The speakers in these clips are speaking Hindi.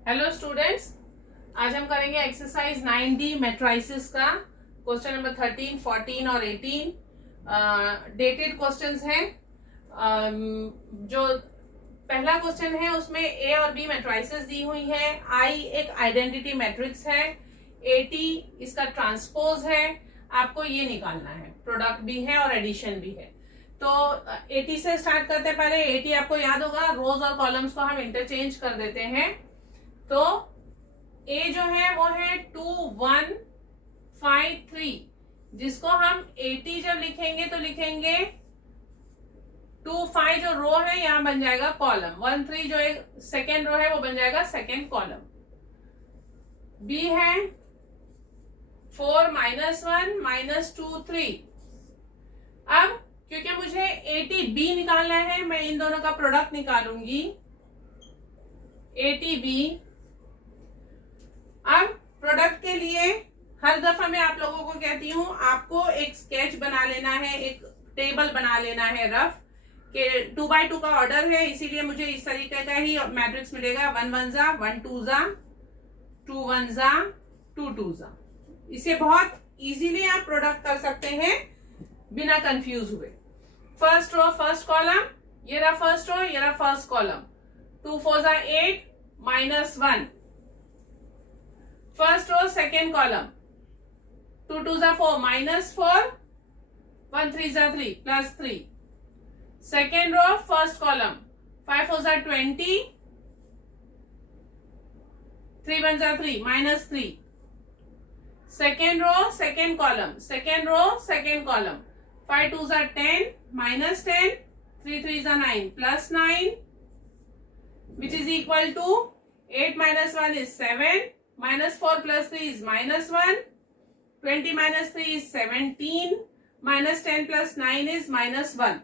हेलो स्टूडेंट्स, आज हम करेंगे एक्सरसाइज 9D मैट्रिसेस का क्वेश्चन नंबर 13, 14 और 18। डेटेड क्वेश्चंस हैं। जो पहला क्वेश्चन है उसमें ए और बी मैट्रिसेस दी हुई है। आई एक आइडेंटिटी मैट्रिक्स है। एटी इसका ट्रांसपोज है। आपको ये निकालना है। प्रोडक्ट भी है और एडिशन भी है। तो एटी से स्टार्ट करते हैं। पहले एटी आपको याद होगा, रोज और कॉलम्स को हम इंटरचेंज कर देते हैं। तो ए जो है वो है 2 1 5 3, जिसको हम 80 जब लिखेंगे तो लिखेंगे 2 5 जो रो है यहां बन जाएगा कॉलम, 1 3 जो एक सेकेंड रो है वो बन जाएगा सेकेंड कॉलम। बी है 4 -1 -2 3। अब क्योंकि मुझे 80 बी निकालना है, मैं इन दोनों का प्रोडक्ट निकालूंगी 80 बी। अब प्रोडक्ट के लिए हर दफा मैं आप लोगों को कहती हूं, आपको एक स्केच बना लेना है, एक टेबल बना लेना है रफ के 2 by 2 का ऑर्डर है, इसीलिए मुझे इस तरीके का ही मैट्रिक्स मिलेगा। 1 1 जा 1 2 जा 2 1 जा 2 2 जा। इसे बहुत इजीली आप प्रोडक्ट कर सकते हैं बिना कंफ्यूज हुए। फर्स्ट रो फर्स्ट कॉलम, ये रहा फर्स्ट रो, ये रहा फर्स्ट कॉलम। 2 4 जा 8 -1। फर्स्ट रो सेकेंड कॉलम, 2 2 जा 4 -4, 1 3 जा 3 +3। सेकेंड रो फर्स्ट कॉलम, 5 4 जा 20, 3 1 जा 3 -3। Second row second column, second row second column, 5 2 जा 10 -10, 3 3 जा 9 +9, which is equal to 8 -1 is 7, -4 + 3 is -1, 20 - 3 is 17, -10 + 9 is -1।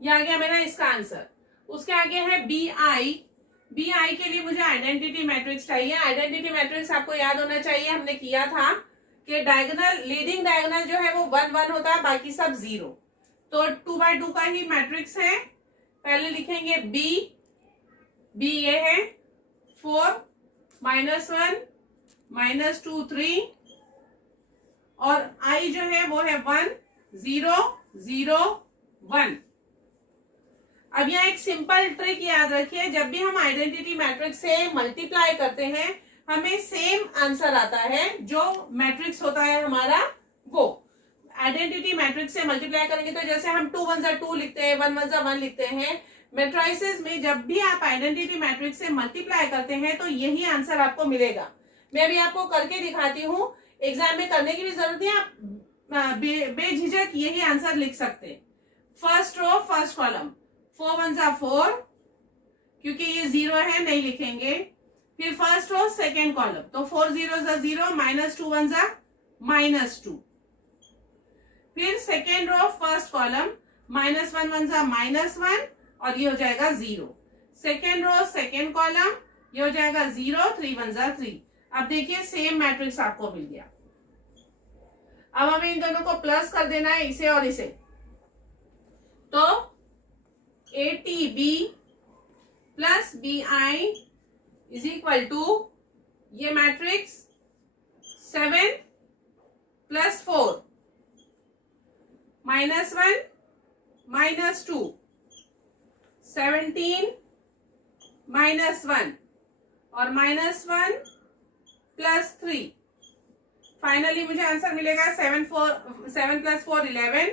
ये आ गया मेरा इसका आंसर। उसके आगे है बी आई। बी आई के लिए मुझे आइडेंटिटी मैट्रिक्स चाहिए। आइडेंटिटी मैट्रिक्स आपको याद होना चाहिए, हमने किया था कि डायगोनल, लीडिंग डायगोनल जो है वो 1 1 होता है, बाकी सब 0। तो 2 by 2 का ही मैट्रिक्स है। पहले लिखेंगे बी। बी ये है 4 -1 -2 3, और आई जो है वो है 1 0 0 1। अब यहाँ एक सिंपल ट्रिक याद रखिए, जब भी हम आइडेंटिटी मैट्रिक्स से मल्टीप्लाई करते हैं हमें सेम आंसर आता है। जो मैट्रिक्स होता है हमारा वो आइडेंटिटी मैट्रिक्स से मल्टीप्लाई करेंगे। तो जैसे हम 2 1 जा 2 लिखते हैं, 1 1 जा 1 लिखते हैं। मैट्रिसेस में जब भी आप आइडेंटिटी मैट्रिक्स से मल्टीप्लाई करते हैं तो यही आंसर आपको मिलेगा। मैं भी आपको करके दिखाती हूँ, एग्जाम में करने की भी जरूरत नहीं, आप बेझिझक यही आंसर लिख सकते हैं। फर्स्ट रो फर्स्ट कॉलम, 4 1 जा 4, क्योंकि ये 0 है नहीं लिखेंगे। फिर फर्स्ट रो सेकेंड कॉलम, तो 4 0 जा 0, -2 1 जा -2। फिर सेकेंड रो फर्स्ट कॉलम, -1 1 जा -1, और ये हो जाएगा 0। सेकेंड रो सेकेंड कॉलम, ये हो जाएगा 0, 3 1 जा 3। अब देखिए सेम मैट्रिक्स आपको मिल गया। अब हमें इन दोनों को प्लस कर देना है, इसे और इसे। तो ATB + BI is equal to ये मैट्रिक्स 7 + 4 -1 -2, 17 -1 और -1 + 3। फाइनली मुझे आंसर मिलेगा 7 + 4 11,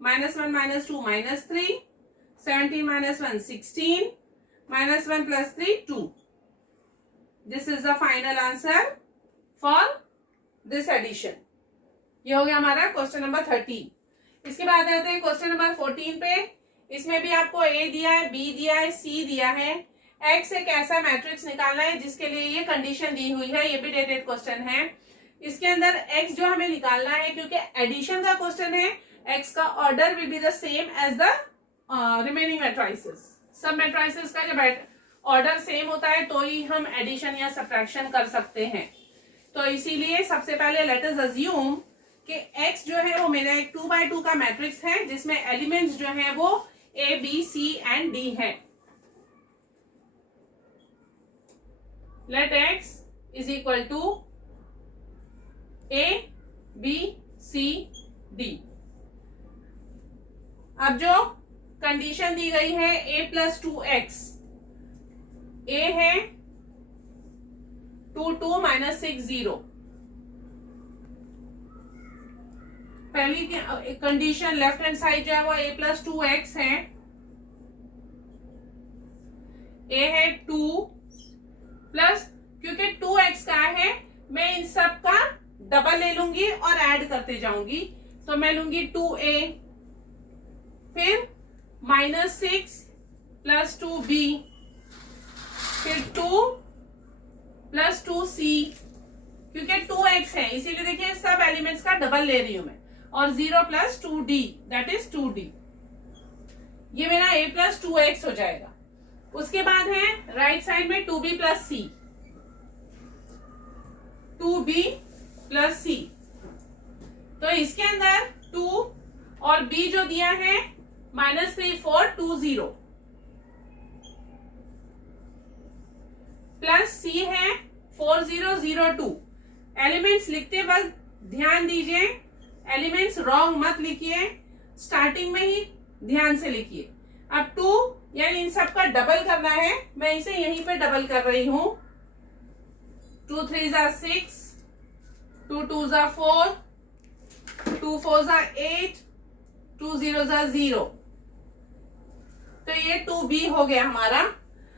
-1 -2 -3, 17 -1 16, -1 + 3 2। This is the final answer for this addition. ये हो गया हमारा क्वेश्चन नंबर 13। इसके बाद आते हैं क्वेश्चन नंबर 14 पे। इसमें भी आपको ए दिया है, बी दिया है, सी दिया है। एक्स एक ऐसा मैट्रिक्स निकालना है जिसके लिए ये कंडीशन दी हुई है। ये भी डेटेड क्वेश्चन है। इसके अंदर एक्स जो हमें निकालना है, क्योंकि एडिशन का क्वेश्चन है, एक्स का order will be the same as the remaining matrices. सब मैट्रिसेस का जब ऑर्डर सेम होता है तो ही हम एडिशन या सब्ट्रैक्शन कर सकते हैं। तो इसीलिए सबसे पहले लेट अस अज्यूम कि x जो है वो मेरा एक 2 by 2 का मैट्रिक्स है, जिसमें एलिमेंट्स जो है वो A, B, C and D है। Let x is equal to a b c d। अब जो कंडीशन दी गई है a प्लस 2x, a है 2 2 माइनस 6 0। पहली कंडीशन लेफ्ट हैंड साइड जो है वो a प्लस 2x है, a है 2 प्लस, क्योंकि 2x का है मैं इन सब का डबल ले लूंगी और ऐड करते जाऊंगी, तो मैं लूंगी 2a, फिर माइनस 6 प्लस 2b, फिर 2 प्लस 2c, क्योंकि 2x है इसीलिए देखिए सब एलिमेंट्स का डबल ले रही हूं मैं, और 0 plus 2d that is 2d। ये मेरा a प्लस 2x हो जाएगा। उसके बाद है राइट साइड में 2b plus c, 2b plus c, तो इसके अंदर 2 और b जो दिया है -3 4 2 0, प्लस c है 4 0 0 2। एलिमेंट्स लिखते वक्त ध्यान दीजिए, एलिमेंट्स रॉन्ग मत लिखिए, स्टार्टिंग में ही ध्यान से लिखिए। अब 2 यानी इन सब का डबल करना है, मैं इसे यहीं पे डबल कर रही हूं। 2 3 6, 2 2 4, 2 4 8, 2 0 0, तो ये 2b हो गया हमारा।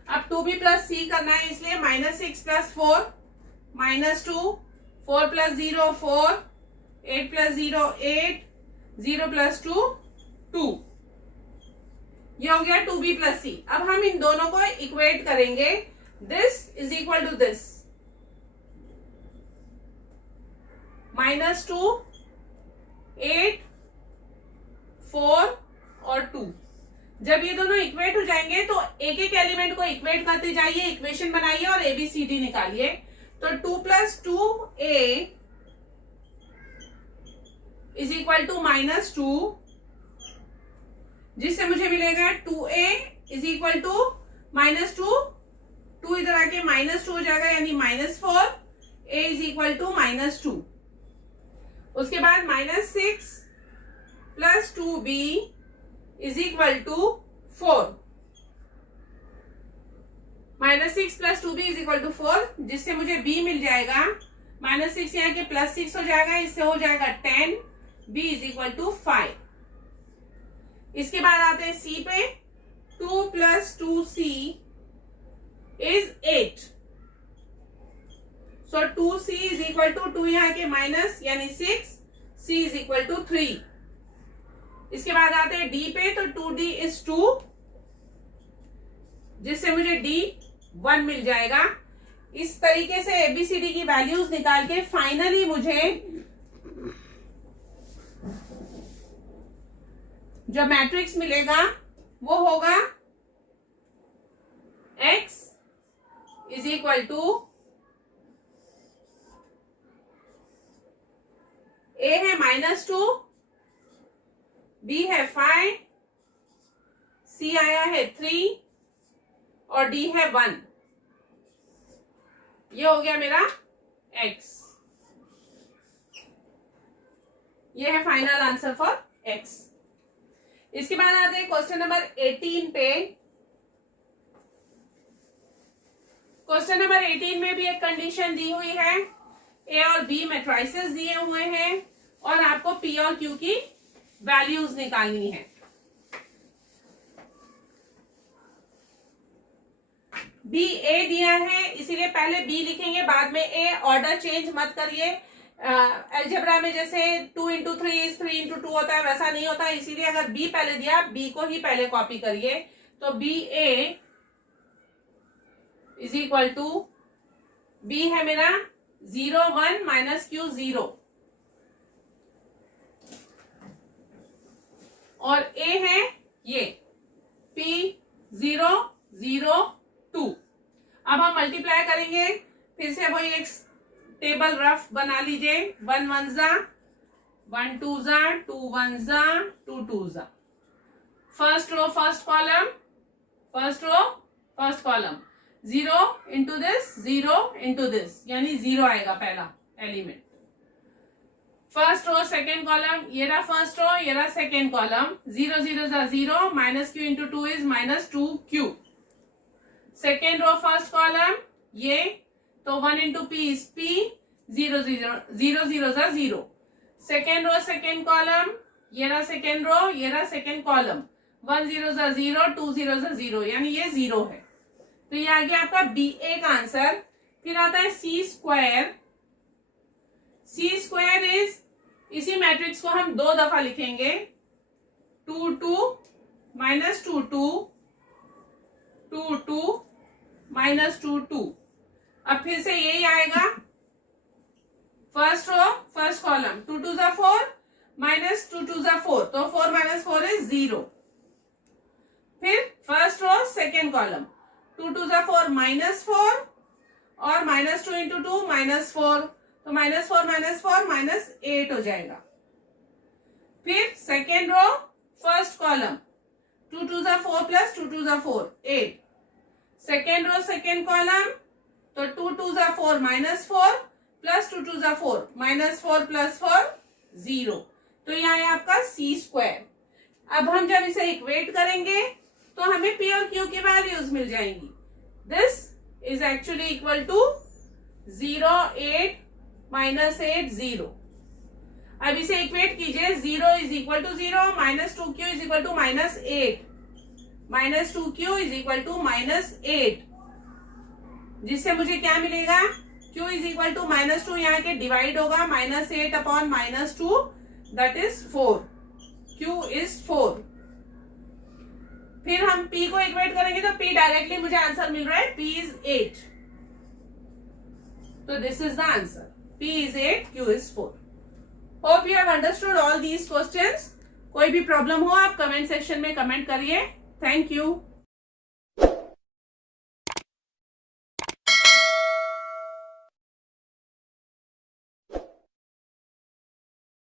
अब 2b प्लस c करना है, इसलिए -6 प्लस 4 -2, 4 प्लस 0 4, 8 प्लस 0 8, 0 प्लस 2 2। ये हो गया 2b प्लस c। अब हम इन दोनों को इक्वेट करेंगे, this is equal to this, -2 8 4 और 2। जब ये दोनों इक्वेट हो जाएंगे तो एक एक एलिमेंट को इक्वेट करते जाइए, इक्वेशन बनाइए और ABCD निकालिए। तो 2 plus 2a is equal to -2, जिससे मुझे मिलेगा 2a इज इक्वल टू -2, 2 इधर आके -2 हो जाएगा यानी -4, a इज इक्वल टू -2। उसके बाद -6 plus 2b is equal to 4, -6 plus 2b is equal to 4, जिससे मुझे b मिल जाएगा -6 यहाँ के +6 हो जाएगा, इससे हो जाएगा 10, b इज इक्वल टू 5। इसके बाद आते हैं c पे, 2 plus 2c is 8, so 2c is equal to 2 यहाँ के माइनस यानी 6, c इज इक्वल टू 3। इसके बाद आते हैं d पे, तो 2d इज 2, जिससे मुझे d 1 मिल जाएगा। इस तरीके से ABCD की वैल्यूज निकाल के फाइनली मुझे जो मैट्रिक्स मिलेगा वो होगा x is equal to a है -2, b है 5, c आया है 3 और d है 1। ये हो गया मेरा x। ये है फाइनल आंसर फॉर x। इसके बाद आते हैं क्वेश्चन नंबर 18 पे। क्वेश्चन नंबर 18 में भी एक कंडीशन दी हुई है, a और b मैट्रिसेस दिए हुए हैं और आपको p और q की वैल्यूज निकालनी है। b a दिया है इसीलिए पहले b लिखेंगे, बाद में a। ऑर्डर चेंज मत करिए, अलजेब्रा में जैसे 2 इंटू 3 इज 3 इंटू 2 होता है, वैसा नहीं होता, इसीलिए अगर b पहले दिया b को ही पहले कॉपी करिए। तो b a is equal to, b है मेरा 0 1 माइनस q 0 और a है ये p 0 0 2। अब हम मल्टीप्लाई करेंगे, फिर से वही एक टेबल रफ बना लीजिए। 1 1 जा, 1 2 जा, 2 1 जा, 2 2 जा। First row first column, first row first column. 0 into this, 0 into this, यानी 0 आएगा पहला element. First row second column, ये रहा फर्स्ट रो, ये रहा सेकेंड कॉलम, 0 0 जा 0, minus Q into 2 is minus 2q। Second row first column ये, तो 1 इंटू पी इज p, 0 0 0 0 जा 0। सेकेंड रो सेकेंड कॉलम, ये रहा सेकेंड रो, ये रहा सेकेंड कॉलम, 1 0 जा 0, 2 0 जा 0, यानी ये 0 है। तो ये आ गया आपका B1 का आंसर। फिर आता है सी स्क्वायर। सी स्क्वायर इज, इसी मैट्रिक्स को हम 2 दफा लिखेंगे, 2 2 माइनस 2 2 2 2 माइनस 2 2। अब फिर से यही आएगा, फर्स्ट रो फर्स्ट कॉलम, 2 2 जा 4 माइनस 2 2 जा 4, तो 4 माइनस 4 इज 0। फिर फर्स्ट रो सेकेंड कॉलम, 2 2 जा 4 माइनस 4 और माइनस 2 इंटू 2 माइनस 4, तो माइनस 4 माइनस 8 हो जाएगा। फिर सेकेंड रो फर्स्ट कॉलम, 2 2 जा 4 प्लस 2 2 जा 4, 8। सेकेंड रो सेकेंड कॉलम, तो 2 2 जा 4 माइनस 4 प्लस 2 2 जा 4, माइनस 4 प्लस 4 0। तो यह है आपका सी स्क्वायर। अब हम जब इसे इक्वेट करेंगे तो हमें पी और क्यू की वैल्यूज मिल जाएंगी। This is actually equal to 0 8 minus 8 0। अब इसे इक्वेट कीजिए, 0 is equal to 0, minus 2q is equal to minus 8, minus 2q is equal to minus 8, जिससे मुझे क्या मिलेगा, q is equal to minus 2, यहाँ के डिवाइड होगा, minus 8 upon minus 2, that is 4, q is 4। फिर हम p को इक्वेट करेंगे तो p डायरेक्टली मुझे आंसर मिल रहा है, p इज 8। तो this is the answer, p is 8, q is 4. Hope you have understood all these questions. कोई भी प्रॉब्लम हो आप कमेंट सेक्शन में कमेंट करिए। Thank you.